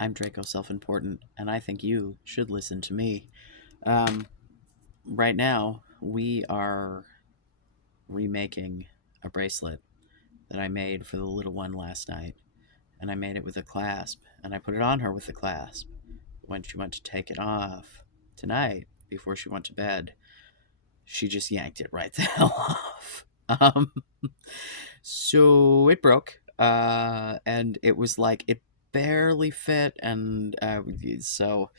I'm Draco Self Important, and I think you should listen to me. Um, right now, we are remaking a bracelet that I made for the little one last night, and I made it with a clasp, and I put it on her with the clasp. When she went to take it off tonight, before she went to bed, she just yanked it right the hell off. So it broke, and it was like it barely fit, and so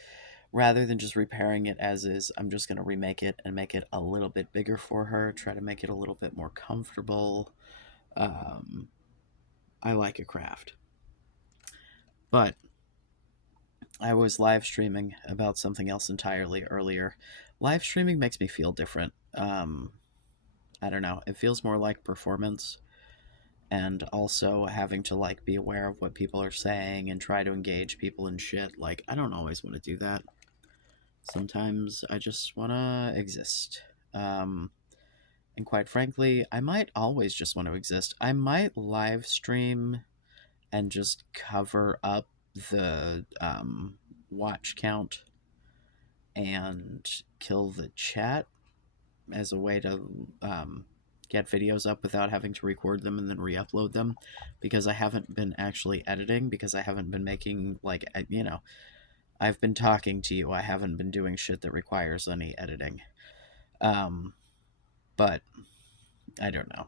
rather than just repairing it as is, I'm just going to remake it and make it a little bit bigger for her, try to make it a little bit more comfortable. Um, I like a craft. But I was live streaming about something else entirely earlier. Live streaming makes me feel different. I don't know. It feels more like performance, and also having to like be aware of what people are saying and try to engage people and shit. Like, I don't always want to do that. Sometimes I just want to exist. Um, And quite frankly, I might always just want to exist. I might live stream and just cover up the watch count and kill the chat as a way to get videos up without having to record them and then re-upload them, because I haven't been actually editing, because I haven't been making, like, I've been talking to you. I haven't been doing shit that requires any editing. Um, but I don't know.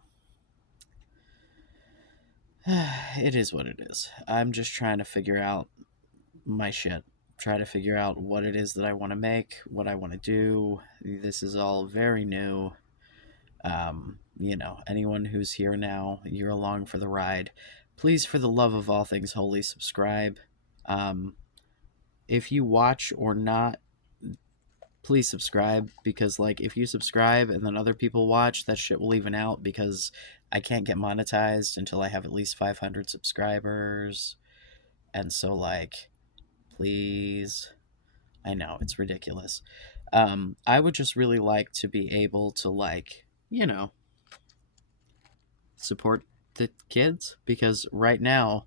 It is what it is. I'm just trying to figure out my shit. Try to figure out what it is that I want to make, what I want to do. This is all very new. Anyone who's here now, you're along for the ride. Please, for the love of all things holy, subscribe. Um, if you watch or not, please subscribe, because like if you subscribe and then other people watch, that shit will even out, because I can't get monetized until I have at least 500 subscribers. And so, like, please, I know it's ridiculous. I would just really like to be able to, like, support the kids, because right now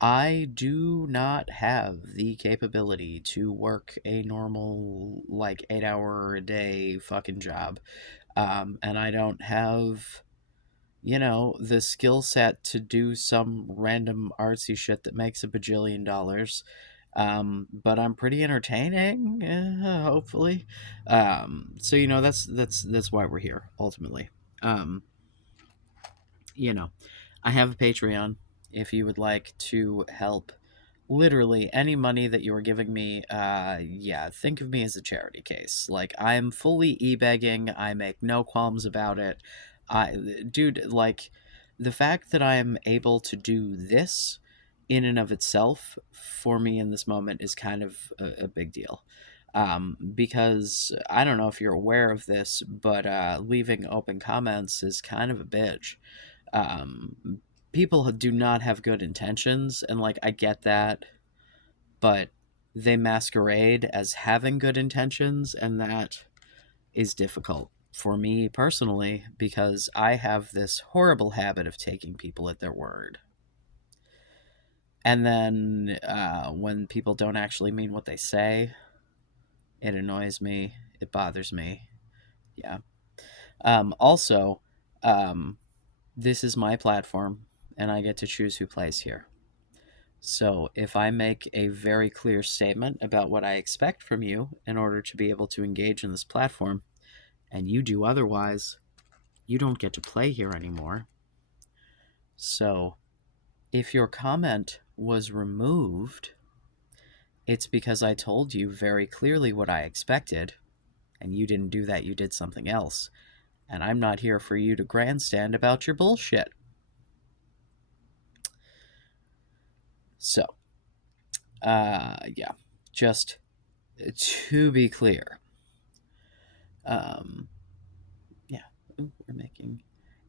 I do not have the capability to work a normal, like, 8 hour a day fucking job. And I don't have, the skill set to do some random artsy shit that makes a bajillion dollars. But I'm pretty entertaining, hopefully. So that's why we're here ultimately. Um, you know, I have a Patreon. If you would like to help, literally any money that you are giving me, yeah, think of me as a charity case. Like, I'm fully e-begging. I make no qualms about it. Dude, like, the fact that I'm able to do this in and of itself for me in this moment is kind of a big deal. Because I don't know if you're aware of this, but leaving open comments is kind of a bitch. People do not have good intentions, and like, I get that, but they masquerade as having good intentions, and that is difficult for me personally, because I have this horrible habit of taking people at their word. And then when people don't actually mean what they say, it annoys me, it bothers me. Yeah. Also, um, this is my platform, and I get to choose who plays here. So if I make a very clear statement about what I expect from you in order to be able to engage in this platform, and you do otherwise, you don't get to play here anymore. So if your comment was removed, it's because I told you very clearly what I expected, and you didn't do that, you did something else. And I'm not here for you to grandstand about your bullshit. So, yeah, just to be clear, um, yeah, we're making,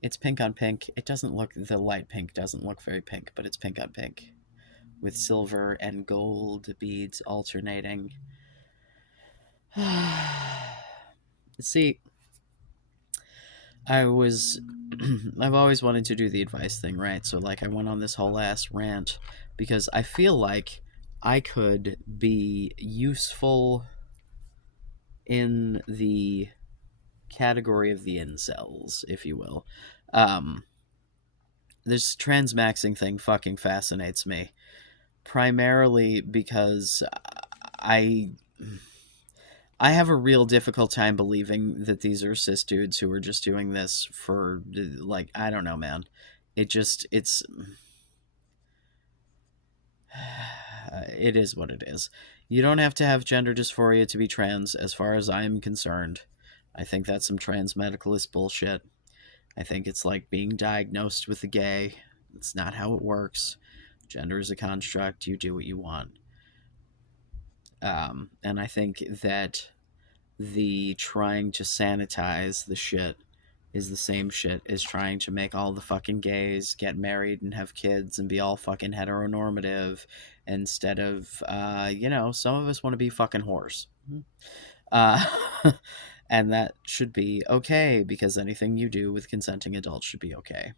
it's pink on pink. It doesn't look, the light pink doesn't look very pink, but it's pink on pink with silver and gold beads alternating. See, I was, I've always wanted to do the advice thing, right? So, like, I went on this whole ass rant because I feel like I could be useful in the category of the incels, if you will. Um, this transmaxing thing fucking fascinates me, primarily because I I have a real difficult time believing that these are cis dudes who are just doing this for, like, I don't know, man. It is what it is. You don't have to have gender dysphoria to be trans, as far as I'm concerned. I think that's some trans medicalist bullshit. I think it's like being diagnosed with a gay. It's not how it works. Gender is a construct. You do what you want. And I think that the trying to sanitize the shit is the same shit as trying to make all the fucking gays get married and have kids and be all fucking heteronormative instead of, some of us want to be fucking whores. Uh, and that should be okay because anything you do with consenting adults should be okay.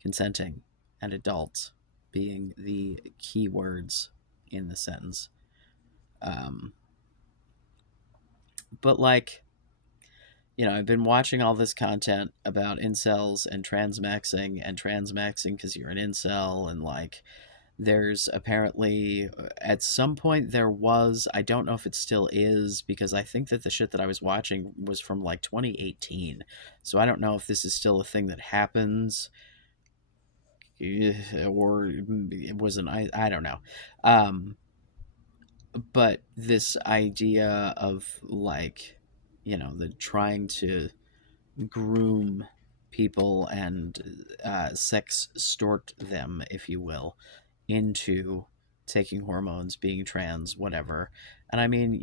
Consenting and adults being the key words in the sentence. Um, but like, I've been watching all this content about incels and transmaxing because you're an incel, and like, there's apparently at some point there was, I don't know if it still is, because I think that the shit that I was watching was from like 2018, so I don't know if this is still a thing that happens, or it wasn't. I don't know. Um, but this idea of like, the trying to groom people and sex stort them, if you will, into taking hormones, being trans, whatever. And I mean,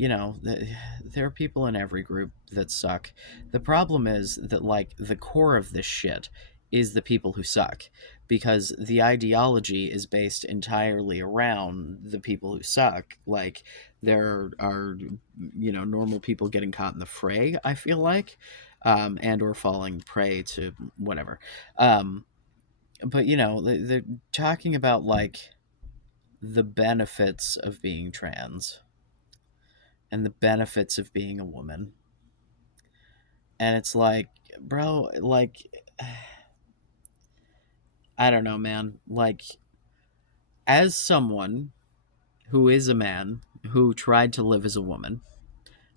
there are people in every group that suck. The problem is that, like, the core of this shit is the people who suck, because the ideology is based entirely around the people who suck. Like, there are, normal people getting caught in the fray, I feel like, and or falling prey to whatever. But they're talking about like the benefits of being trans and the benefits of being a woman, and it's like, bro, like, I don't know, man. Like, as someone who is a man who tried to live as a woman,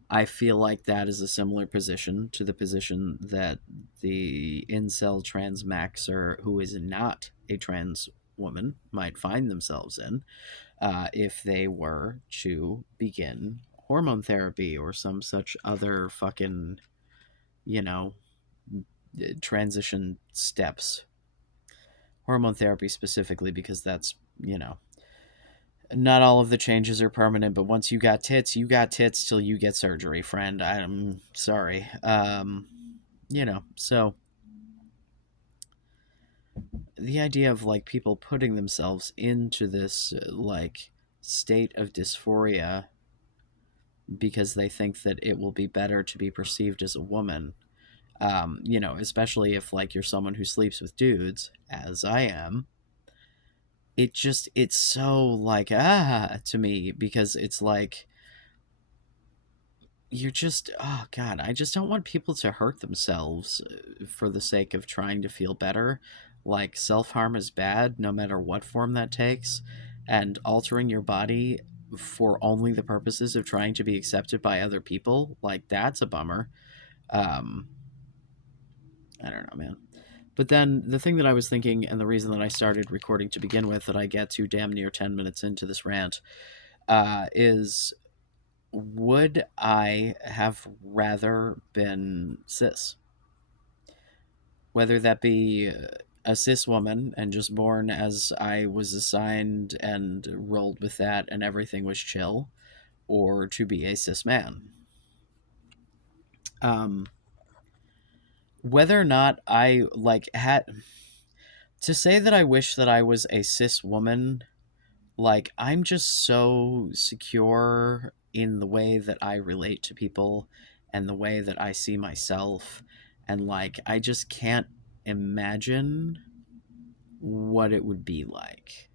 I feel like that is a similar position to the position that the incel transmaxxer who is not a trans woman might find themselves in, if they were to begin hormone therapy or some such other fucking, you know, transition steps. Hormone therapy specifically, because that's, not all of the changes are permanent, but once you got tits till you get surgery, friend. I'm sorry. So the idea of like people putting themselves into this like state of dysphoria because they think that it will be better to be perceived as a woman, especially if like you're someone who sleeps with dudes, as I am. It's so like, to me, because it's like, you're just, oh god, I just don't want people to hurt themselves for the sake of trying to feel better. Like, self-harm is bad no matter what form that takes, and altering your body for only the purposes of trying to be accepted by other people, like, that's a bummer. um I don't know, man. But then the thing that I was thinking, and the reason that I started recording to begin with, that I get to damn near 10 minutes into this rant, is, would I have rather been cis? Whether that be a cis woman and just born as I was assigned and rolled with that and everything was chill, or to be a cis man. Um, Whether or not I like had to say that I wish that I was a cis woman, like, I'm just so secure in the way that I relate to people and the way that I see myself, and like, I just can't imagine what it would be like.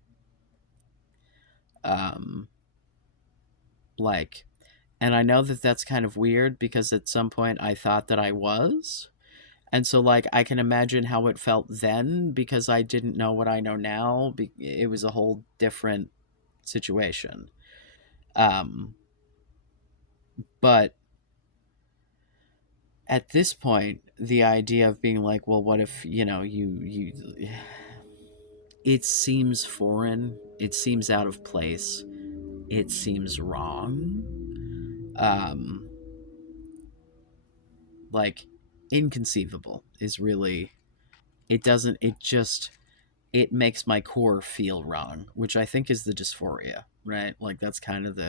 Um Like, and I know that that's kind of weird because at some point I thought that I was. And so, like, I can imagine how it felt then because I didn't know what I know now. It was a whole different situation. Um, but at this point, the idea of being like, well, what if, it seems foreign, it seems out of place, it seems wrong. Um, like, inconceivable is really, it doesn't, it just, it makes my core feel wrong, which I think is the dysphoria, right? Like, that's kind of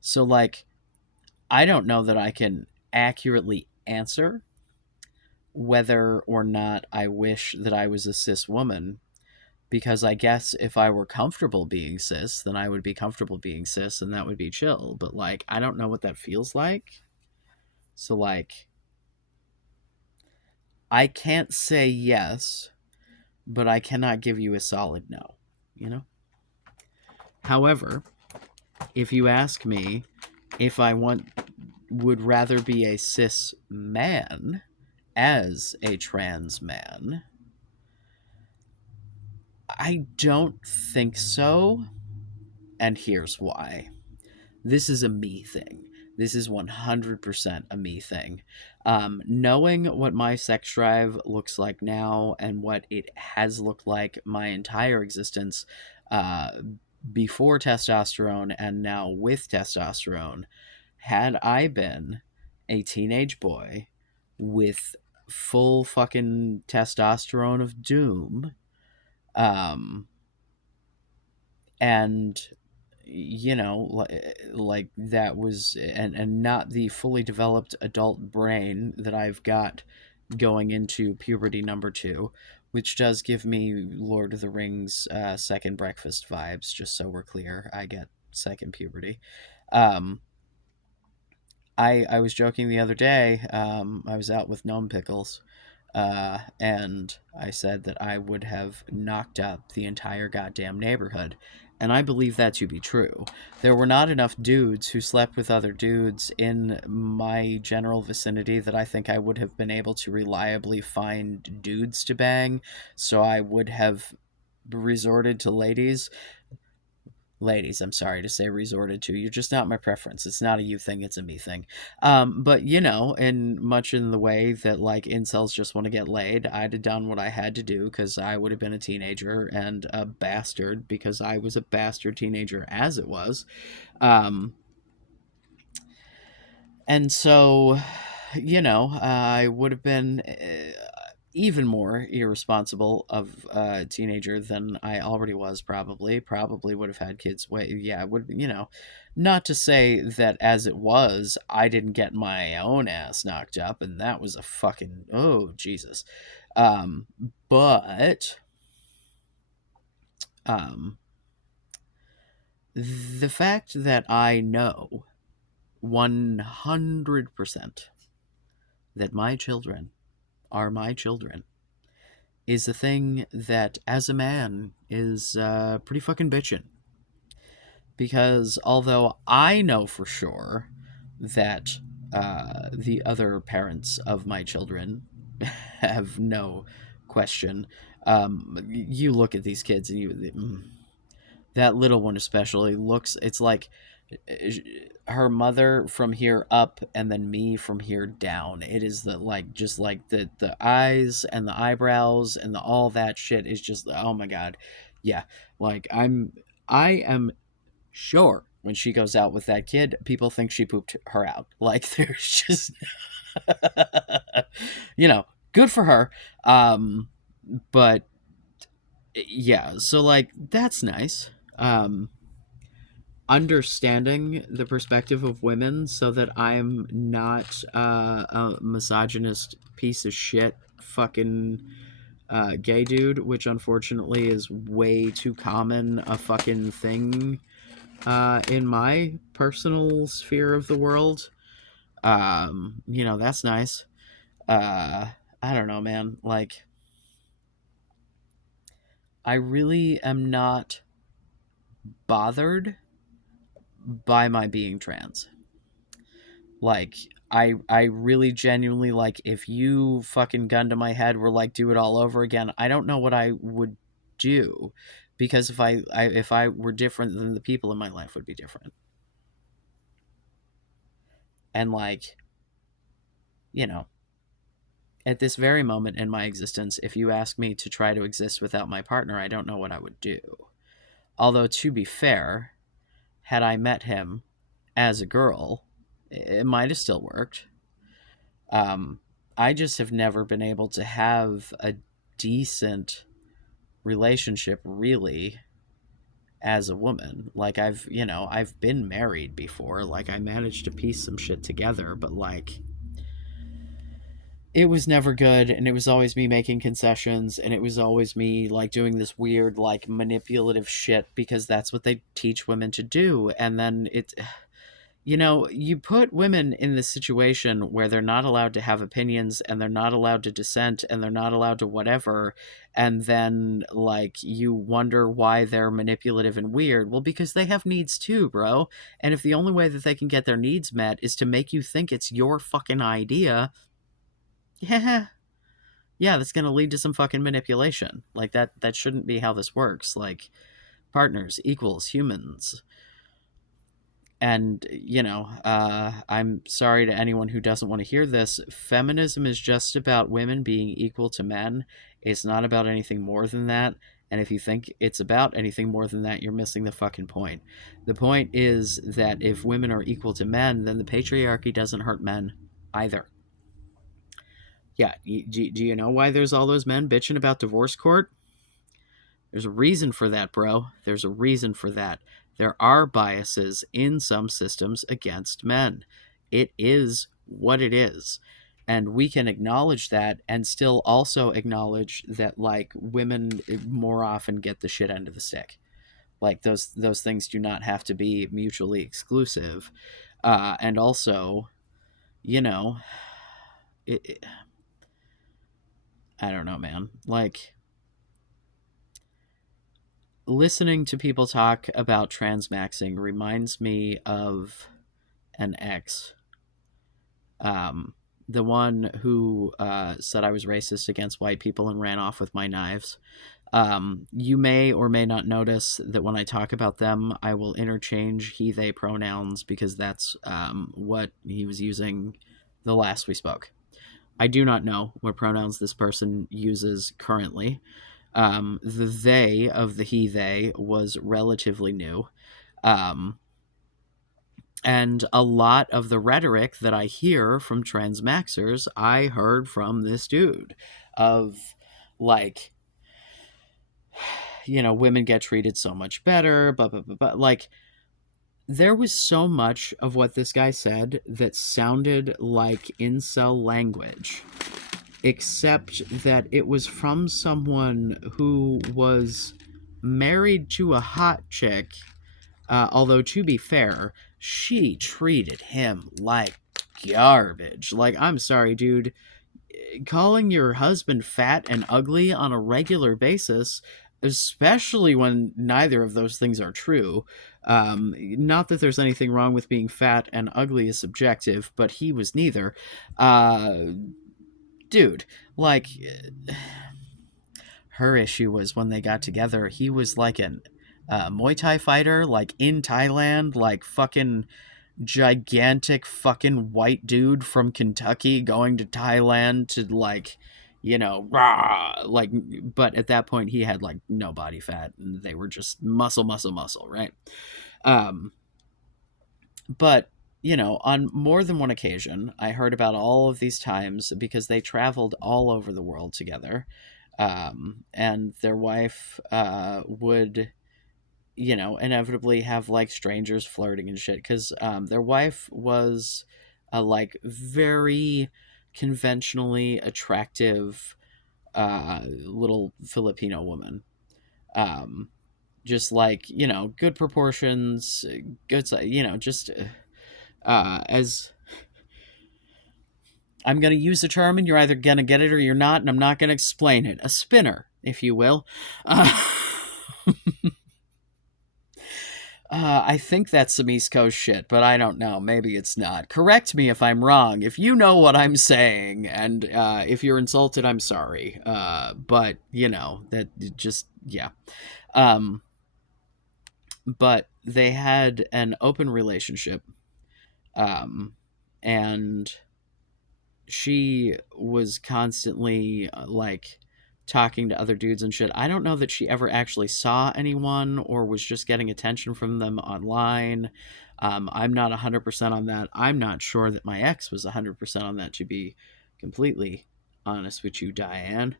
so, like, I don't know that I can accurately answer whether or not I wish that I was a cis woman, because I guess if I were comfortable being cis, then I would be comfortable being cis and that would be chill. But, like, I don't know what that feels like. So, like, I can't say yes, but I cannot give you a solid no, you know? However, if you ask me if I would rather be a cis man as a trans man, I don't think so. And here's why. This is a me thing. This is 100% a me thing. Knowing what my sex drive looks like now and what it has looked like my entire existence, uh, before testosterone and now with testosterone, had I been a teenage boy with full fucking testosterone of doom, um, and like that was, and not the fully developed adult brain that I've got going into puberty number two, which does give me Lord of the Rings second breakfast vibes, just so we're clear. I get second puberty. um I was joking the other day. I was out with gnome pickles, and I said that I would have knocked up the entire goddamn neighborhood. And I believe that to be true. There were not enough dudes who slept with other dudes in my general vicinity that I think I would have been able to reliably find dudes to bang. So I would have resorted to ladies. Ladies, I'm sorry to say, resorted to. You're just not my preference. It's not a you thing, it's a me thing. But in much in the way that, like, incels just want to get laid, I'd have done what I had to do because I would have been a teenager and a bastard because I was a bastard teenager as it was. Um, and so, I would have been even more irresponsible of a teenager than I already was. Probably would have had kids. Way, yeah, would, not to say that as it was, I didn't get my own ass knocked up, and that was a fucking, oh Jesus. Um, but um, the fact that I know 100% that my children are my children is a thing that, as a man, is pretty fucking bitchin'. Because although I know for sure that the other parents of my children have no question, you look at these kids and that little one especially looks, it's like her mother from here up and then me from here down. It is the, like, just like the eyes and the eyebrows and the all that shit is just, oh my god. Yeah, like, I am sure when she goes out with that kid, people think she pooped her out. Like, there's just you know good for her. But yeah, so, like, that's nice. Understanding the perspective of women so that I'm not a misogynist piece of shit fucking gay dude, which unfortunately is way too common a fucking thing in my personal sphere of the world. That's nice. I don't know, man. Like, I really am not bothered by my being trans. Like, I really genuinely, like, if you fucking gun to my head were like, do it all over again, I don't know what I would do, because if I were different, then the people in my life would be different. And like, you know, at this very moment in my existence, if you ask me to try to exist without my partner, I don't know what I would do. Although, to be fair, had I met him as a girl, it might have still worked. Um, I just have never been able to have a decent relationship, really, as a woman. Like, I've been married before. Like, I managed to piece some shit together, but like, it was never good, and it was always me making concessions, and it was always me like doing this weird like manipulative shit because that's what they teach women to do. And then you put women in this situation where they're not allowed to have opinions, and they're not allowed to dissent, and they're not allowed to whatever, and then like you wonder why they're manipulative and weird. Well, because they have needs too, bro. And if the only way that they can get their needs met is to make you think it's your fucking idea, yeah, yeah, that's going to lead to some fucking manipulation. Like, that shouldn't be how this works. Like, partners equals humans. And I'm sorry to anyone who doesn't want to hear this. Feminism is just about women being equal to men. It's not about anything more than that. And if you think it's about anything more than that, you're missing the fucking point. The point is that if women are equal to men, then the patriarchy doesn't hurt men either. Yeah, do you know why there's all those men bitching about divorce court? There's a reason for that, bro. There's a reason for that. There are biases in some systems against men. It is what it is. And we can acknowledge that and still also acknowledge that like women more often get the shit end of the stick. Like those things do not have to be mutually exclusive. And also, you know, it, I don't know, man. Like, listening to people talk about transmaxing reminds me of an ex. Um, the one who said I was racist against white people and ran off with my knives. You may or may not notice that when I talk about them, I will interchange he, they pronouns because that's what he was using the last we spoke. I do not know what pronouns this person uses currently. The they of the he, they was relatively new. Um, and a lot of the rhetoric that I hear from transmaxxers, I heard from this dude of like, women get treated so much better, but like, there was so much of what this guy said that sounded like incel language, except that it was from someone who was married to a hot chick. Although, to be fair, she treated him like garbage. Like, I'm sorry, dude. Calling your husband fat and ugly on a regular basis, especially when neither of those things are true. Not that there's anything wrong with being fat and ugly is subjective, but he was neither. Uh, Dude, like, her issue was when they got together, he was like an Muay Thai fighter, like in Thailand, like fucking gigantic fucking white dude from Kentucky going to Thailand to like, rah, like, but at that point he had like no body fat and they were just muscle, muscle, muscle, right? Um, but on more than one occasion, I heard about all of these times because they traveled all over the world together. And their wife would, inevitably have like strangers flirting and shit. Because their wife was a like very conventionally attractive little Filipino woman. Um, just like, good proportions, good, just as I'm going to use the term and you're either going to get it or you're not, and I'm not going to explain it. A spinner, if you will. Uh, I think that's some East Coast shit, but I don't know. Maybe it's not. Correct me if I'm wrong. If you know what I'm saying, and if you're insulted, I'm sorry. But you know that just yeah. Um, but they had an open relationship, um, and she was constantly like talking to other dudes and shit. I don't know that she ever actually saw anyone or was just getting attention from them online. I'm not 100% on that. I'm not sure that my ex was 100% on that, to be completely honest with you, Diane.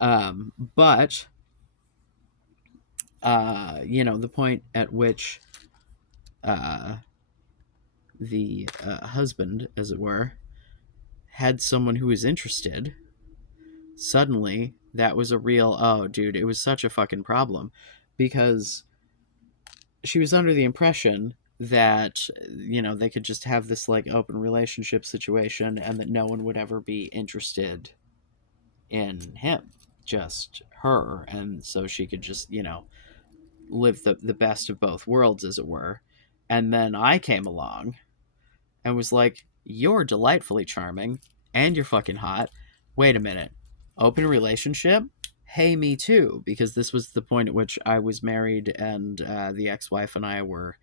But, you know, the point at which uh, the husband, as it were, had someone who was interested, suddenly that was a real, oh dude, it was such a fucking problem, because she was under the impression that, you know, they could just have this like open relationship situation and that no one would ever be interested in him, just her, and so she could just, you know, live the best of both worlds, as it were. And then I came along and was like, "You're delightfully charming and you're fucking hot. Wait a minute. Open relationship? Hey, me too." Because this was the point at which I was married and the ex wife and I were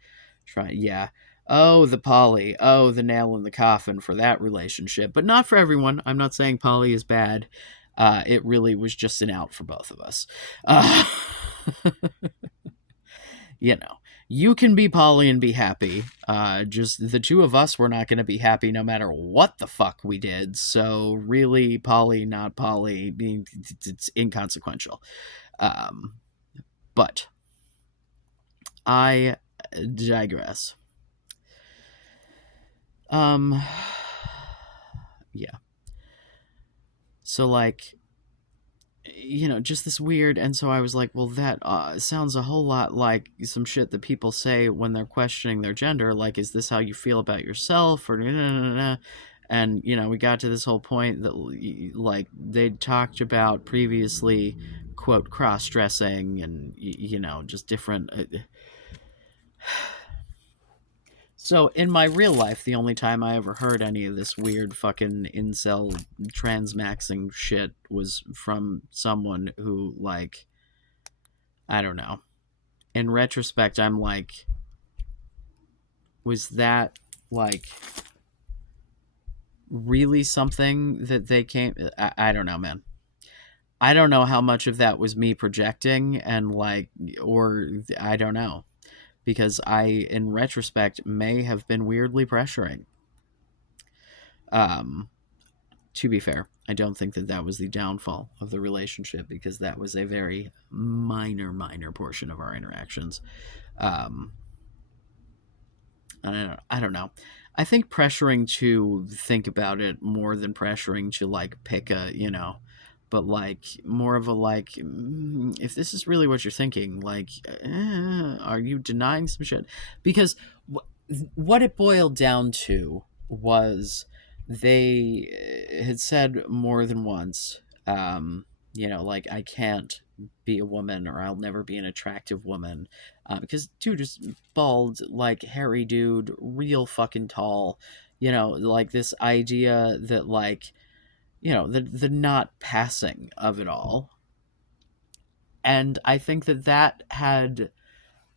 trying. Yeah. Oh, the poly. Oh, the nail in the coffin for that relationship. But not for everyone. I'm not saying poly is bad. It really was just an out for both of us. Uh, you know, you can be Polly and be happy. Just the two of us were not going to be happy no matter what the fuck we did. So really, Polly, not Polly, being it's inconsequential. Um, but I digress. Um, yeah. So like, you know, just this weird. And so I was like, well, that sounds a whole lot like some shit that people say when they're questioning their gender. Like, is this how you feel about yourself? Or, nah, nah, nah, nah. And, you know, we got to this whole point that, like, they'd talked about previously, quote, cross dressing and, you know, just different. So, in my real life, the only time I ever heard any of this weird fucking incel transmaxing shit was from someone who, like, I don't know. In retrospect, I'm like, was that like really something that they came? I don't know, man. I don't know how much of that was me projecting and like, or I don't know, because I, in retrospect, may have been weirdly pressuring. Um, to be fair, I don't think that that was the downfall of the relationship, because that was a very minor portion of our interactions. Um, I don't know. I think pressuring to think about it more than pressuring to like pick a, you know, but like more of a like, if this is really what you're thinking, like, are you denying some shit? Because what it boiled down to was they had said more than once, you know, like, I can't be a woman, or I'll never be an attractive woman, because dude is bald, like hairy dude, real fucking tall. You know, like this idea that like, you know, the not passing of it all. And I think that that had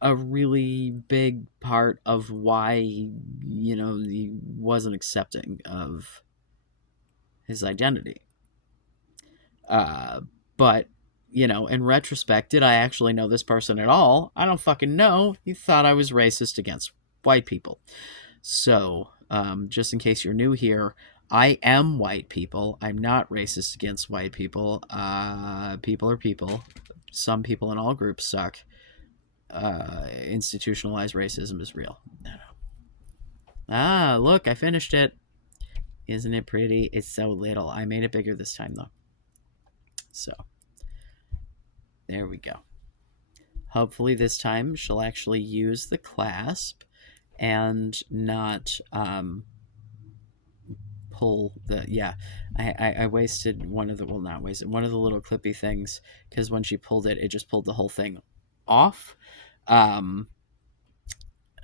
a really big part of why, you know, he wasn't accepting of his identity. Uh, but, you know, in retrospect, did I actually know this person at all? I don't fucking know. He thought I was racist against white people. So, just in case you're new here, I am white people. I'm not racist against white people. People are people. Some people in all groups suck. Institutionalized racism is real. Ah, look, I finished it. Isn't it pretty? It's so little. I made it bigger this time, though. So, there we go. Hopefully, this time she'll actually use the clasp and not pull the. Yeah, I wasted one of the. Well, not wasted. One of the little clippy things, because when she pulled it, it just pulled the whole thing off. Um,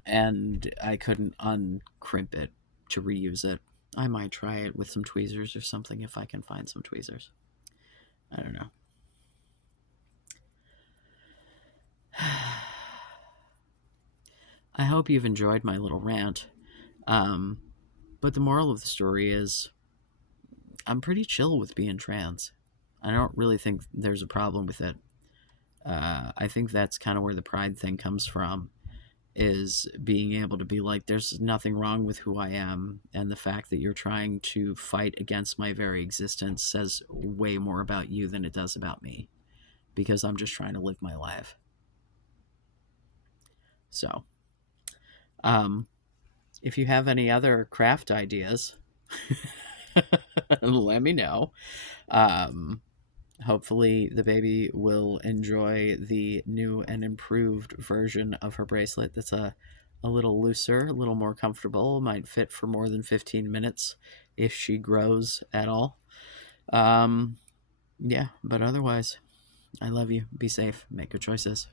and I couldn't uncrimp it to reuse it. I might try it with some tweezers or something if I can find some tweezers. I don't know. I hope you've enjoyed my little rant. Um, but the moral of the story is I'm pretty chill with being trans. I don't really think there's a problem with it. I think that's kind of where the pride thing comes from, is being able to be like, there's nothing wrong with who I am, and the fact that you're trying to fight against my very existence says way more about you than it does about me, because I'm just trying to live my life. So, um, if you have any other craft ideas, let me know. Um, Hopefully, the baby will enjoy the new and improved version of her bracelet that's a little looser, a little more comfortable, might fit for more than 15 minutes if she grows at all. Yeah, but otherwise, I love you. Be safe. Make good choices.